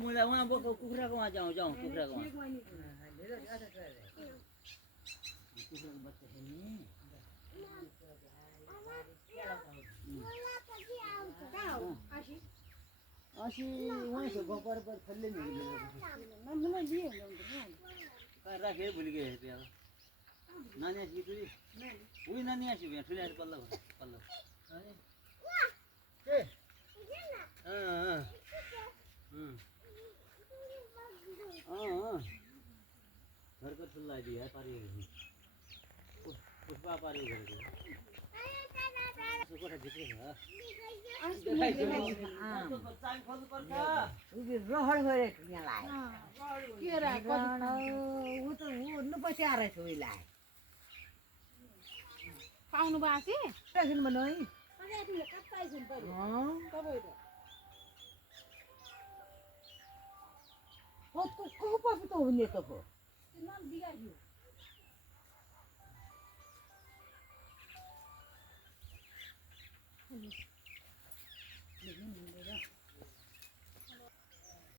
मैले उहाँ बोको कुखुराको वहाँ जाउँ कुखुराको वहाँ कुखुराको बच्चा छ नि असी वहीँ छ पर थल्ले नि राखेँ भुलि गएँ त्यो नानी आसी फेरि उही नानी आसी यहाँ ठुली आसी पल्लो पल्लो घरको ठुल्ला दिए पारि पुष्पा पारि गरेको कोठा भित्रै छ रहर भएर यहाँ ऊ त उड्नु पछि आएर छोरीलाई पाउनु बासी राखिनु भन है को पछि त हुने त हो Yes.